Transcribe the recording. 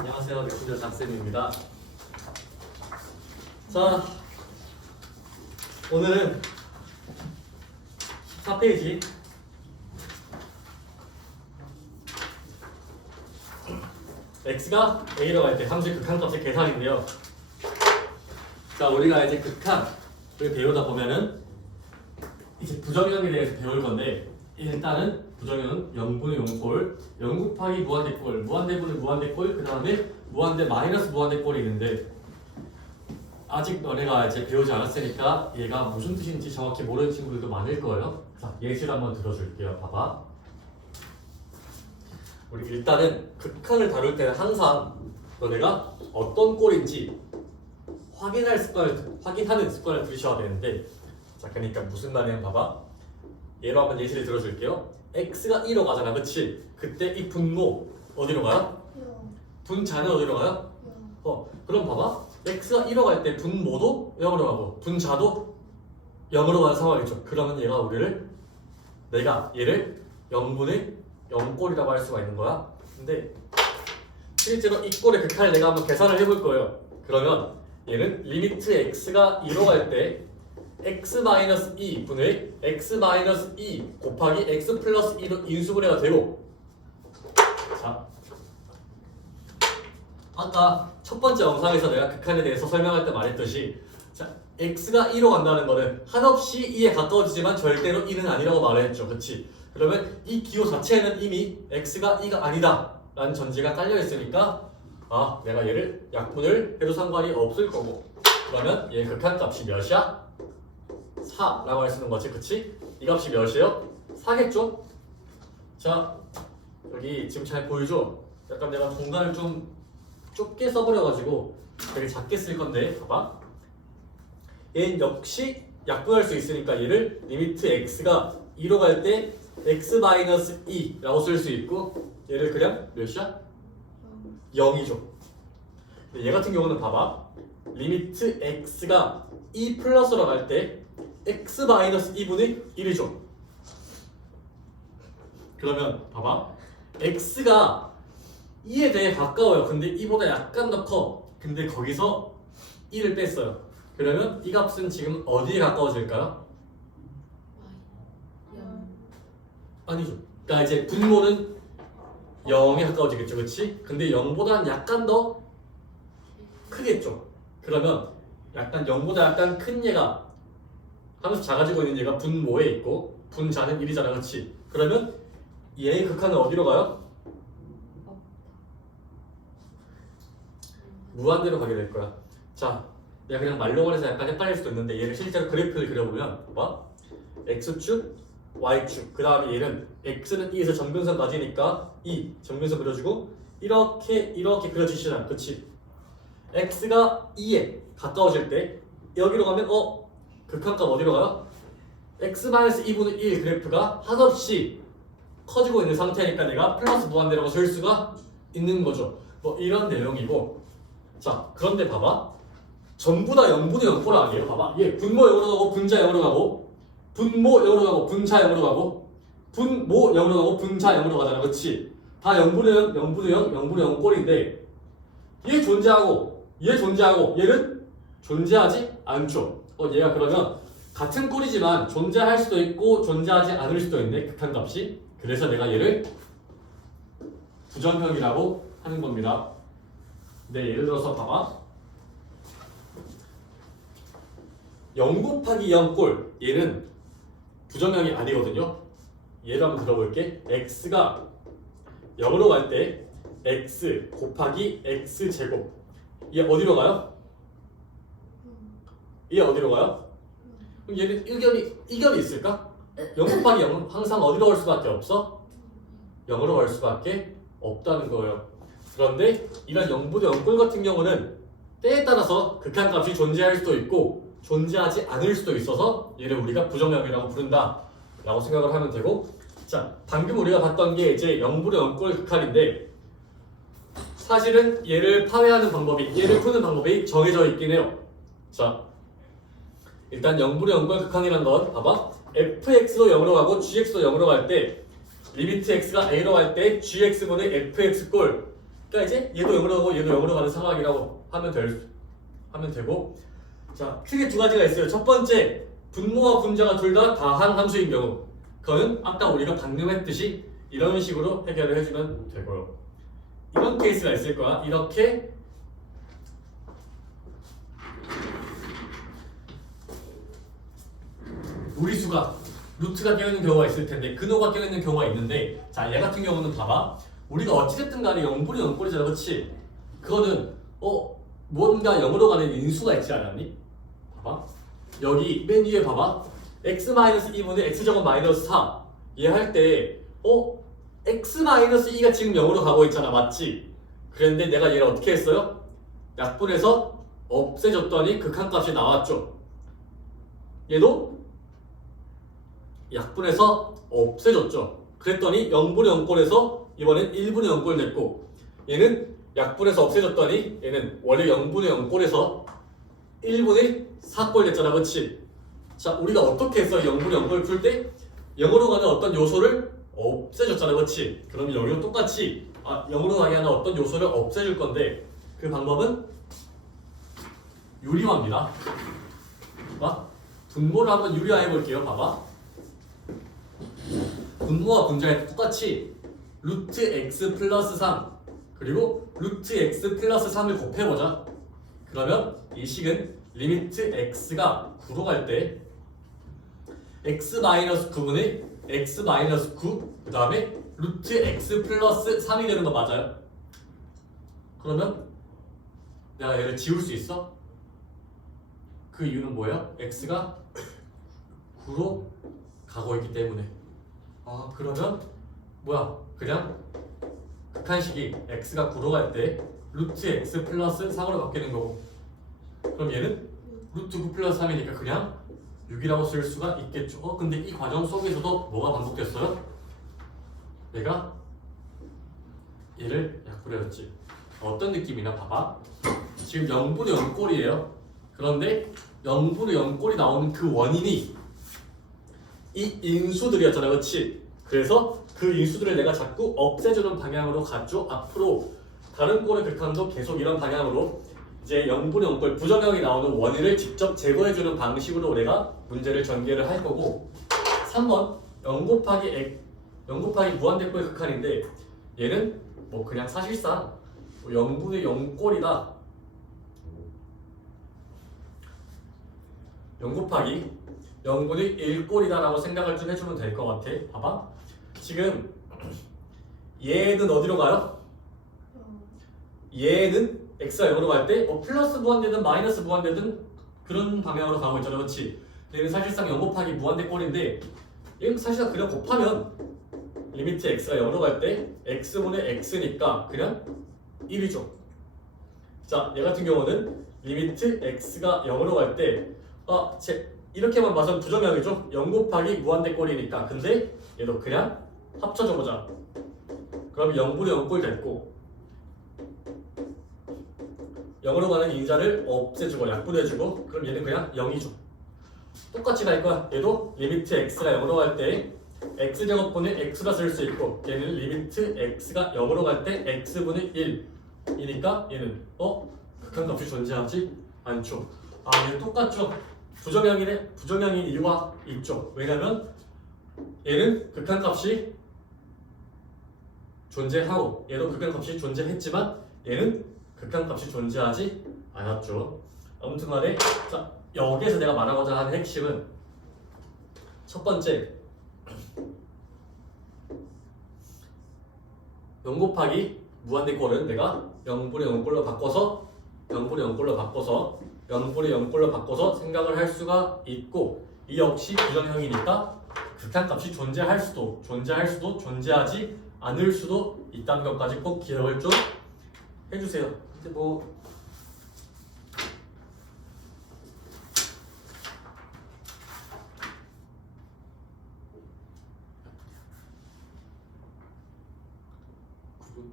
안녕하세요. 맥주저 장쌤입니다. 자, 오늘은 14페이지 x가 a로 갈 때 함수의 극한값의 계산인데요. 자, 우리가 이제 극한을 배우다 보면은 이제 부정형에 대해서 배울 건데, 일단은 부정형은 0분의 0꼴, 0 곱하기 무한대꼴, 무한대분의 무한대꼴, 그 다음에 무한대 마이너스 무한대꼴이 있는데, 아직 너네가 이제 배우지 않았으니까 얘가 무슨 뜻인지 정확히 모르는 친구들도 많을 거예요. 자, 예시를 한번 들어줄게요. 봐봐. 우리 일단은 극한을 다룰 때는 항상 너네가 어떤 꼴인지 확인하는 습관을 들이셔야 되는데, 자, 그러니까 무슨 말이냐면 봐봐. 얘로 한번 예시를 들어줄게요. x가 1로 가잖아, 그치? 그때 이 분모 어디로 가요? 분자는 어디로 가요? 그럼 봐봐. x가 1로 갈 때 분모도 0으로 가고 분자도 0으로 가는 상황이죠. 그러면 내가 얘를 0분의 0꼴이라고 할 수가 있는 거야. 근데 실제로 이 꼴의 극한을 내가 한번 계산을 해볼 거예요. 그러면 얘는 리미트 x가 2로 갈 때 x-2 분의 x-2 곱하기 x 플러스 2로 인수분해가 되고, 자, 아까 첫 번째 영상에서 내가 극한에 대해서 설명할 때 말했듯이, 자, x가 2로 간다는 거는 한없이 2에 가까워지지만 절대로 1은 아니라고 말했죠. 그치? 그러면 이 기호 자체에는 이미 x가 2가 아니다 라는 전제가 깔려 있으니까, 내가 얘를 약분을 해도 상관이 없을 거고, 그러면 얘 극한값이 몇이야? 4라고 할 수 있는 거지, 그치? 이 값이 몇이에요? 4겠죠? 자, 여기 지금 잘 보이죠? 약간 내가 공간을 좀 좁게 써버려가지고 되게 작게 쓸 건데, 봐봐. 얘는 역시 약분할 수 있으니까 얘를 리미트 x가 2로 갈 때 x-2라고 쓸 수 있고, 얘를 그냥 몇이야? 0이죠. 얘 같은 경우는 봐봐. 리미트 x가 2 플러스로 갈 때 x-2분의 1이죠. 그러면 봐봐. x가 2에 대해 가까워요. 근데 2보다 약간 더 커. 근데 거기서 1을 뺐어요. 그러면 이 값은 지금 어디에 가까워질까요? 아니죠. 그러니까 이제 분모는 0에 가까워지겠죠. 그치? 근데 0보다는 약간 더 크겠죠. 그러면 약간 0보다 약간 큰 얘가 함수 작아지고 있는 얘가 분모에 있고 분자는 1이잖아. 그치? 그러면 얘의 극한은 어디로 가요? 무한대로 가게 될 거야. 자, 내가 그냥 말로만 해서 약간 헷갈릴 수도 있는데, 얘를 실제로 그래프를 그려보면 봐봐. x축, y축, 그 다음에 얘는 x는 2에서 점근선까지니까 2 점근선 그려주고, 이렇게 그려주시잖아. 그치? x가 2에 가까워질 때 여기로 가면 극한값 어디로 가요? x-2분의 1 그래프가 한없이 커지고 있는 상태니까 내가 플러스 무한대라고 쓸 수가 있는 거죠. 뭐 이런 내용이고, 자, 그런데 봐봐. 전부 다 0분의 0꼴 아니에요? 봐봐. 얘 분모 0으로 가고 분자 0으로 가고 분모 0으로 가고 분자 0으로 가고 분모 0으로 가고 분자 0으로 가잖아. 그치? 다 0분의 0, 0분의 0, 0분의 0꼴인데 얘 존재하고 얘 존재하고 얘는 존재하지 않죠. 얘가 그러면 같은 꼴이지만 존재할 수도 있고 존재하지 않을 수도 있네, 극한값이. 그래서 내가 얘를 부정형이라고 하는 겁니다. 네, 예를 들어서 봐봐. 0 곱하기 0꼴, 얘는 부정형이 아니거든요. 얘를 한번 들어볼게. x가 0으로 갈 때 x 곱하기 x제곱, 얘 어디로 가요? 얘 어디로 가요? 그럼 얘는 이견이 있을까? 0 곱하기 0은 항상 어디로 갈 수밖에 없어? 0으로 갈 수밖에 없다는 거예요. 그런데 이런 0분의 0꼴 같은 경우는 때에 따라서 극한값이 존재할 수도 있고 존재하지 않을 수도 있어서 얘를 우리가 부정형이라고 부른다 라고 생각을 하면 되고, 자, 방금 우리가 봤던 게 이제 0분의 0꼴 극한인데, 사실은 얘를 파괴하는 방법이, 얘를 푸는 방법이 정해져 있긴 해요. 자, 일단 0분의 0꼴 극한이란 건 봐봐. fx도 0으로 가고 gx도 0으로 갈 때 리미트 x가 a로 갈 때 gx분의 fx 꼴 그러니까 이제 얘도 0으로 가고 얘도 0으로 가는 상황이라고 하면 되고. 자, 크게 두 가지가 있어요. 첫 번째, 분모와 분자가 둘 다 다한 함수인 경우, 그거는 아까 우리가 방금 했듯이 이런 식으로 해결을 해주면 되고요. 이런 케이스가 있을 거야. 이렇게 무리수가 루트가 껴있는 경우가 있을 텐데 근호가 껴있는 경우가 있는데, 자, 얘 같은 경우는 봐봐. 우리가 어찌됐든 간에 0분이 0꼴이잖아, 그렇지? 그거는 뭔가 0으로 가는 인수가 있지 않았니? 봐봐. 여기 맨 위에 봐봐. x-2분의 x제곱 마이너스 4. 얘 할 때 x-2가 지금 0으로 가고 있잖아, 맞지? 그런데 내가 얘를 어떻게 했어요? 약분해서 없애줬더니 극한값이 나왔죠. 얘도 약분해서 없애줬죠. 그랬더니 0분의 0꼴에서 이번엔 1분의 0꼴 됐고, 얘는 약분해서 없애줬더니 얘는 원래 0분의 0꼴에서 1분의 4꼴 됐잖아, 그렇지? 자, 우리가 어떻게 했어? 0분의 0꼴 풀 때 0으로 가는 어떤 요소를 없애줬잖아, 그렇지? 그럼 여기도 똑같이 0으로 가게 하는 어떤 요소를 없애줄 건데, 그 방법은 유리화입니다. 봐, 분모를 한번 유리화해 볼게요. 봐봐. 분모와 분자에 똑같이 루트 x 플러스 3 그리고 루트 x 플러스 3을 곱해보자. 그러면 이 식은 리미트 x가 9로 갈 때 x-9분의 x-9 그 다음에 루트 x 플러스 3이 되는 거 맞아요? 그러면 내가 얘를 지울 수 있어? 그 이유는 뭐예요? x가 9로 가고 있기 때문에. 그러면 뭐야? 그냥 극한식이 x가 9로 갈 때 루트 x 플러스 3으로 바뀌는 거고, 그럼 얘는 루트 9 플러스 3이니까 그냥 6이라고 쓸 수가 있겠죠. 근데 이 과정 속에서도 뭐가 반복됐어요? 내가 얘를 약분해줬지. 어떤 느낌이나 봐봐. 지금 0분의 0꼴이에요. 그런데 0분의 0꼴이 나오는 그 원인이 이 인수들이었잖아, 그렇지? 그래서 그 인수들을 내가 자꾸 없애주는 방향으로 갔죠. 앞으로 다른 꼴의 극한도 계속 이런 방향으로 이제 0분의 0꼴 부정형이 나오는 원인을 직접 제거해주는 방식으로 내가 문제를 전개를 할 거고, 3번 0 곱하기 무한대꼴의 극한인데 얘는 뭐 그냥 사실상 0분의 0꼴이다, 0 곱하기 0분의 1꼴이다 라고 생각을 좀 해주면 될 것 같아. 봐봐. 지금 얘는 어디로 가요? 얘는 x가 0으로 갈 때 플러스 무한대든 마이너스 무한대든 그런 방향으로 가고 있잖아, 그렇지? 얘는 사실상 0 곱하기 무한대꼴인데 얘는 사실상 그냥 곱하면 리미트 x가 0으로 갈 때 x분의 x니까 그냥 1이죠. 자, 얘 같은 경우는 리미트 x가 0으로 갈 때 이렇게만 봐선 부정형이죠. 0 곱하기 무한대꼴이니까. 근데 얘도 그냥 합쳐줘 보자. 그럼 0분의 0꼴 됐고, 0으로 가는 인자를 없애주고 약분해주고, 그럼 얘는 그냥 0이죠. 똑같이 갈 거야. 얘도 리미트 x가 0으로 갈 때 x제곱분의 x라 쓸 수 있고, 얘는 리미트 x가 0으로 갈 때 x분의 1이니까 얘는 극한값이 존재하지 않죠. 얘 똑같죠. 부정형인 이유가 있죠. 왜냐면 얘는 극한값이 존재하고 얘도 극한값이 존재했지만 얘는 극한값이 존재하지 않았죠. 아무튼 간에 자, 여기에서 내가 말하고자 하는 핵심은 첫 번째, 0 곱하기 무한대꼴은 내가 0분의 0꼴로 바꿔서 0분의 0꼴로 생각을 할 수가 있고, 이 역시 부정형이니까 극한값이 존재할 수도 존재하지 않을 수도 있다는 것까지 꼭 기억을 좀 해주세요. 근데 뭐 구분